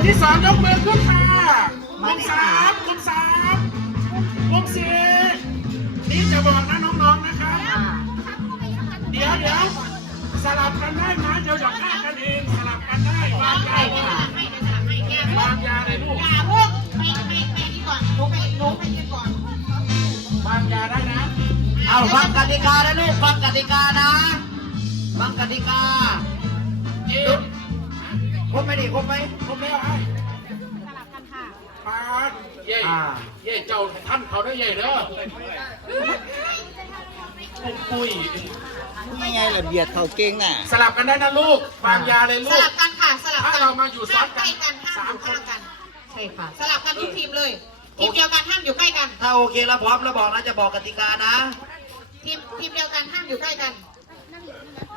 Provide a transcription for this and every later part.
ลุ่มที่สองยกมือขึ้นค่ะกลุ่มสามกลุ่มสามกลุ่มสี่นี่จะบอกนะน้องๆนะครับ เดี๋ยวเดี๋ยวสลับกันได้นะเดี๋ยวอย่าฆ่ากันเองสลับกันได้วางยาเลยวางยาเลยลูกวางยาได้นะ เอาฟังกติกานะลูกฟังกติกานะฟังกติกาเย็บ ครบไหมดิครบไหมผมไม่เอาให้ปาดเย่อ่าเย่เจ้าท่านเขาได้เย่เด้อปุ้ยนี่ไงระเบียดเขาเก่งน่ะ สลับกันได้นะลูกวางยาเลยลูสก ลับกันค่ะสลับกันถ้าเรามาอยู่ซ้อนกันห้ามใกล้กันห้ามอยู่สามคน ข้างกัน ใช่ค่ะ สลับกันทุกทีมเลย ทีมเดียวกันห้ามอยู่ใกล้กัน ถ้าโอเคแล้วพร้อมแล้วบอกนะจะบอกกติกานะทีมทีมเดียวกันห้ามอยู่ใกล้กัน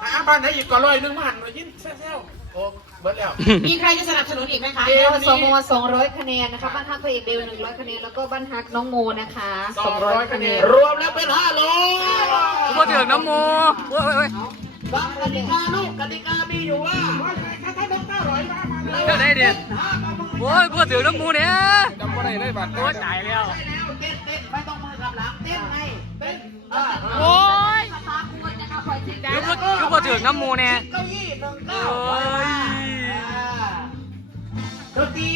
หาบ้านไหนอีกก็ร้อยหนึงมาหันมายิ้มแซ่วๆ โอ้เบิดแล้ว มีใครจะสนับสนุนอีกไหมคะเกมสม200คะแนนนะคะบ้านฮักพระเอกเบล100คะแนนแล้วก็บ้านฮักน้องโมนะคะ200คะแนนรวมแล้วเป็นห้าโลพูดถึงน้ำมูโอ้ยโอ้ยฟังกติกาลูกกติกามีอยู่ว่าว่าไงคะถ้าดรร้อยมามาเลยเดี๋ยวได้เด็ดห้ามเอามือโอ้ยพูดถึงน้ำมูเนี่ยจำไม่ได้เลยบัตรโอ้ยตายแล้วใช่แล้วเต้นเต้นไม่ต้องมือกับหลังเต้นไงเต้นอ่าโอ้ ถือพูดถึงน้ำมูเนี่ยเก้าอี้หนึ่งเก้าโอ้ยดนตรี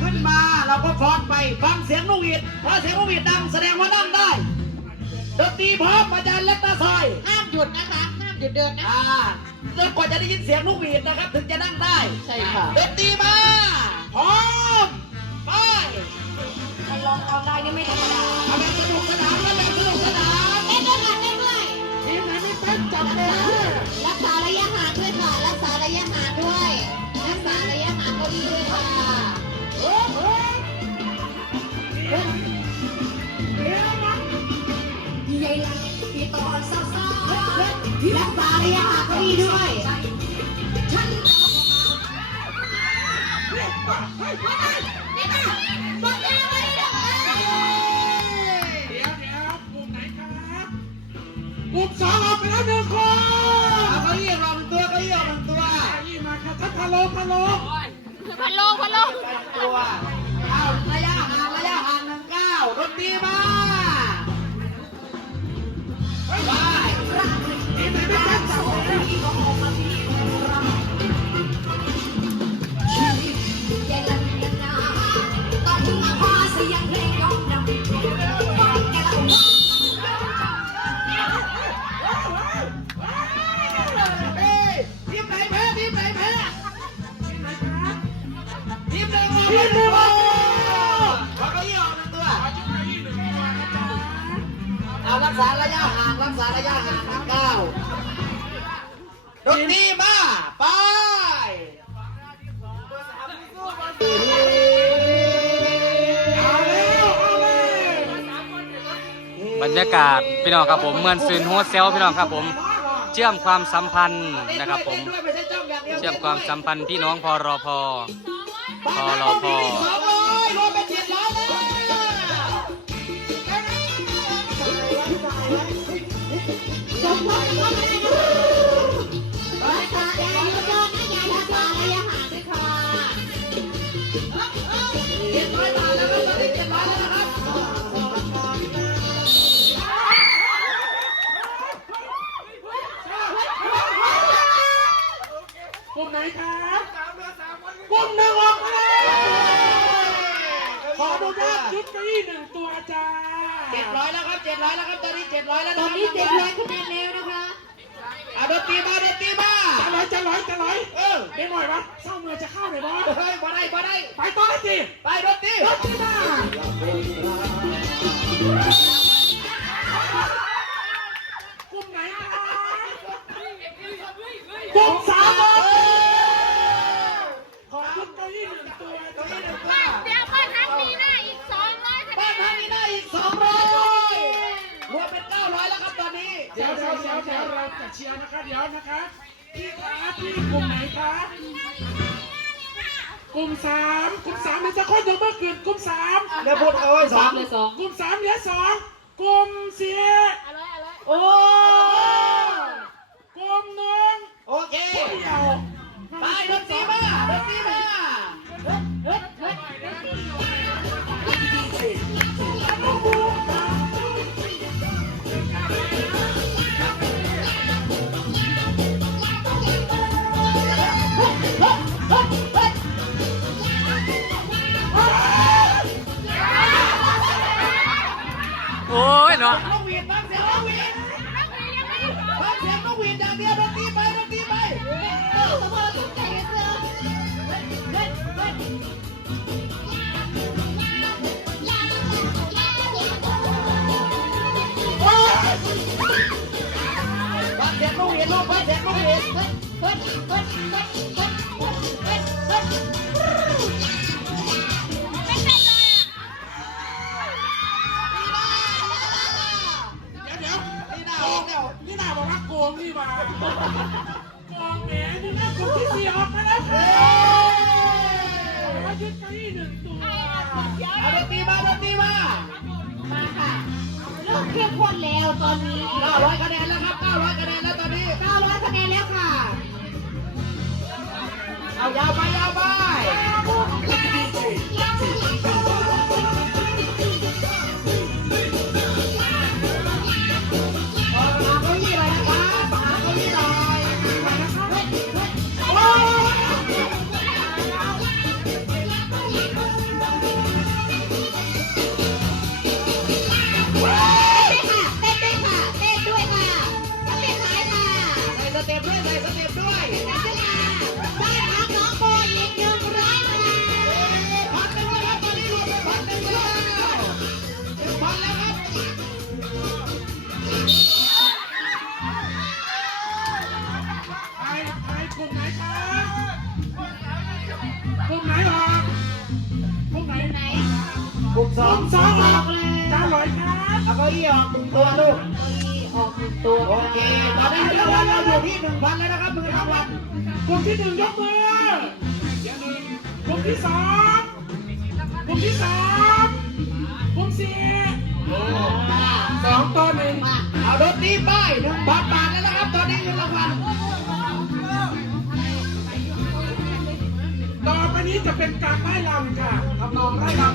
ขึ้นมาเราก็ฟ้อนไปฟังเสียงลูกหวีดถ้าเสียงลูกหวีดดังแสดงว่านั่งได้ดนตรีพร้อมอาจารย์เล็กตาซอย ห้ามหยุดนะคะ ห้ามหยุดเดินนะ อ่าแล้วกว่าจะได้ยินเสียงลูกหวีดนะครับ ถึงจะนั่งได้ใช่ค่ะ ดนตรีมาพร้อมไปใครลองเอาได้นี่ไม่ธรรมดาเอาแบบสนุกสนานแล้วแบบสนุกสนานเต้นด้วยค่ะเต้นด้วยทีมไหนไม่เต้นจับเลยรัก เดี๋ยวเดี๋ยวกลุ่มไหนครับกลุ่มสองออกไปแล้วหนึ่งคนเอาเก้าอี้รองตัวเก้าอี้รองตัวอายี่มาค่ะท่านพะโลพะโลพันโลพันโลตั เอารักษาระยะห่างรักษาระยะห่างนะเก้าดนตรีมาไปบรรยากาศพี่น้องครับผมเหมือนซืนโฮสเซลพี่น้องครับผมเชื่อมความสัมพันธ์นะครับผมเต้นด้วยไม่ใช่จ้องอย่างดียวเชื่อมความสัมพันธ์พี่น้องพอรอพอพอรอพอ แล้วครับตอนนี้เจ็ดร้อยแล้วนะครับกลุ่มไหนครับกลุ่มหนึ่งออกมาเลยขออนุญาตยึดเก้าอี้หนึ่งตัวจ้า เจ็ดร้อยแล้วครับเจ็ดร้อยแล้วครับตอนนี้เจ็ดร้อยแล้วตนะอนครับนี้700คะแนนแล้วนะคะเอาดนตรีมาดนตรีมาจะร้อยจะร้อยจะร้อยเออเด็กหน่อยวะเศร้าเมื่อจะเข้าเลยวะเฮ้ยบ่ได้บ่ได้ไปต่อเลยสิไปดนตรีรถที่มา จะเชียร์นะคะ เดี๋ยวนะคะ พี่ครับพี่กลุ่มไหนคะ กลุ่มสามกลุ่มสามมีสักคนยกมือขึ้นกลุ่มสามเดี๋ยวพูดโอ้ยสองกลุ่มสามเหลือสองกลุ่มสี่โอ้กลุ่มหนึ่งโอเคเดียวไปดนตรีมาดนตรีมาดโอ้ยเเนาะนหวีดฟังเสียงนหวีดฟังเสีงนหวีดอย่างเดียวดนตีไปดนตีไปเออสมอต้องใจเสือเฮ้ยเฮ้ยฟังเงนหวีดลูกฟังเสียงนกหวีดเฮ้ยเฮ้ยเฮ้ยเฮ้ยเฮ้ย เดี๋ยวนี่นาบอกนี่นาบอกว่าโกงนี่มาโกงแหมนี่นะคนที่สี่ออกมาแล้วว่ายึดเก้าอี้หนึ่งตัวเอาดนตรีมาดนตรีมามาค่ะเริ่มเข้มข้นแล้วตอนนี้900คะแนนแล้วครับ900คะแนนแล้วตอนนี้ สกองลุ่มสองออกเลยจ้าลอยครับเอาเก้าอี้ออกหนึ่งตัวลูกอออกหนึ่งตัวโอเคตอนนี้รางวัลเราอยู่ที่หนึ่งพันแล้วนะครับหนึ่งรางวัลกลุ่มที่หนึ่งยกมือกลุ่มที่สองกลุ่มที่สามกลุ่มสี่สองต่อหนึ่งเอารถนี้ไปหนึ่งพันบาทแล้วนะครับ ตอนนี้เงินรางวัลต่อไปนี้จะเป็นการไล่ลำค่ะทำนองไล่ลำ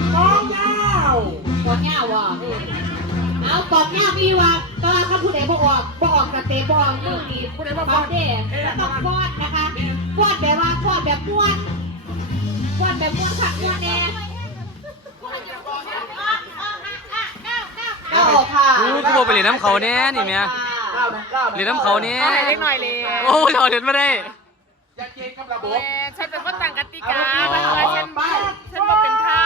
อกเงาว่ะเอาปอกยาามีว่ะก็ข้าผู้ใดบ่ออกบ่ออกสเตปบ่ออกตีผู้ใดบ่ออกเด้ต้องฟอดนะคะฟอดแบบว่าฟอดแบบม้วนฟอดแบบม้วนขัดม้วนแน่เก้าค่ะอู้กูบอกไปเหรียน้ำเขาแน่นี่เมียเหรียน้ำเขาเนี่เล็กหน่อยเลยโอ้เราเหรียญม่ได้ยัดเยียดกับระบบฉันเป็นคนต่างกติกาฉันฉันมาเป็นท้า